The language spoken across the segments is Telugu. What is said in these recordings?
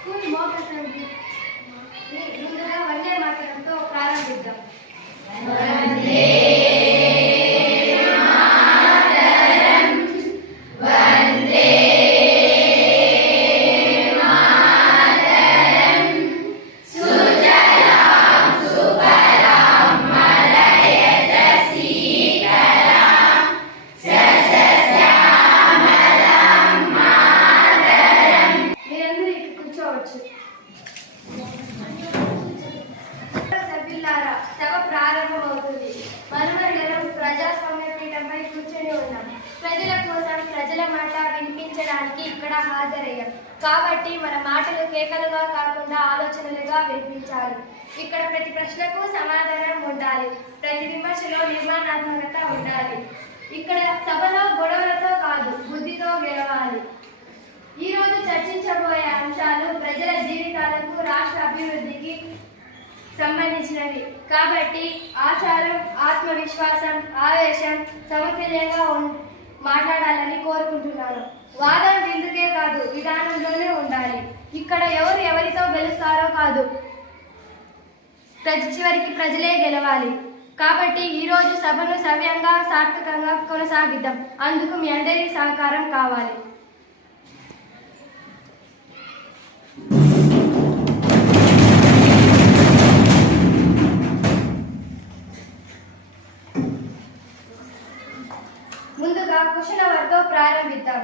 స్కూల్ మోక్ అసెంబ్లీ ముందుగా వందే మాతరంతో ప్రారంభిద్దాం. సభ ప్రారంభమవుతుంది. మనమందరం ప్రజాస్వామ్య పీఠంపై కూర్చొని ఉన్నాం. ప్రజల కోసం ప్రజల మాట వినిపించడానికి ఇక్కడ హాజరయ్యాం. కాబట్టి మన మాటలు కేకలుగా కాకుండా ఆలోచనలుగా వినిపించాలి. ఇక్కడ ప్రతి ప్రశ్నకు సమాధానం ఉండాలి. ప్రతి విమర్శలో నిర్మాణాత్మకత ఉండాలి. ఇక్కడ సభలో గొడవలతో కాదు, బుద్ధితో గెలవాలి. ఈరోజు చర్చించబోయే అంశాలు ప్రజల జీవితాలకు, రాష్ట్ర అభివృద్ధికి సంబంధించినవి. కాబట్టి ఆచారం, ఆత్మవిశ్వాసం, ఆవేశం సమతుల్యంగా మాట్లాడాలని కోరుకుంటున్నాను. వాదన బిందుకే కాదు, విధానంలోనే ఉండాలి. ఇక్కడ ఎవరు ఎవరితో గెలుస్తారో కాదు, చివరికి ప్రజలే గెలవాలి. కాబట్టి ఈరోజు సభను సవ్యంగా, సార్థకంగా కొనసాగిద్దాం. అందుకు మీ అందరి సహకారం కావాలి. ముందుగా క్వశ్చన్ అవర్తో ప్రారంభిద్దాం.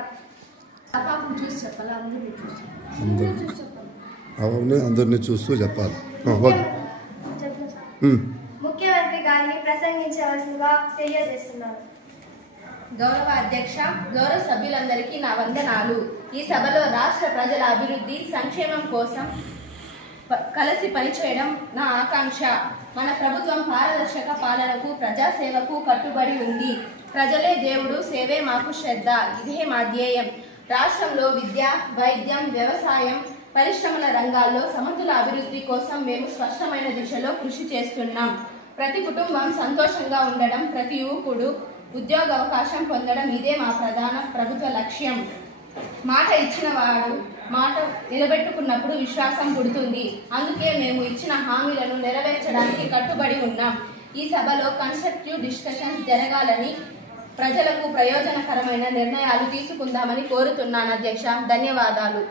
అందరినీ చూస్తూ చెప్పాలి. ముఖ్యమంత్రి గారిని ప్రసంగించవలసిందిగా తెలియజేస్తున్నాను. గౌరవ అధ్యక్ష, గౌరవ సభ్యులందరికీ నా వందనాలు. ఈ సభలో రాష్ట్ర ప్రజల అభివృద్ధి, సంక్షేమం కోసం కలిసి పనిచేయడం నా ఆకాంక్ష. మన ప్రభుత్వం పారదర్శక పాలనకు, ప్రజాసేవకు కట్టుబడి ఉంది. ప్రజలే దేవుడు, సేవే మాకు శ్రద్ధ, ఇదే మా ధ్యేయం. రాష్ట్రంలో విద్య, వైద్యం, వ్యవసాయం, పరిశ్రమల రంగాల్లో సమతుల అభివృద్ధి కోసం మేము స్పష్టమైన దిశలో కృషి చేస్తున్నాం. ప్రతి కుటుంబం సంతోషంగా ఉండడం, ప్రతి యువకుడు ఉద్యోగ అవకాశం పొందడం, ఇదే మా ప్రధాన ప్రభుత్వ లక్ష్యం. మాట ఇచ్చిన వాడు మాట నిలబెట్టుకున్నప్పుడు విశ్వాసం పుడుతుంది. అందుకే మేము ఇచ్చిన హామీలను నెరవేర్చడానికి కట్టుబడి ఉన్నాం. ఈ సభలో కన్స్ట్రక్టివ్ డిస్కషన్స్ జరగాలని, ప్రజలకు ప్రయోజనకరమైన నిర్ణయాలు తీసుకుందామని కోరుతున్నాను అధ్యక్ష. ధన్యవాదాలు.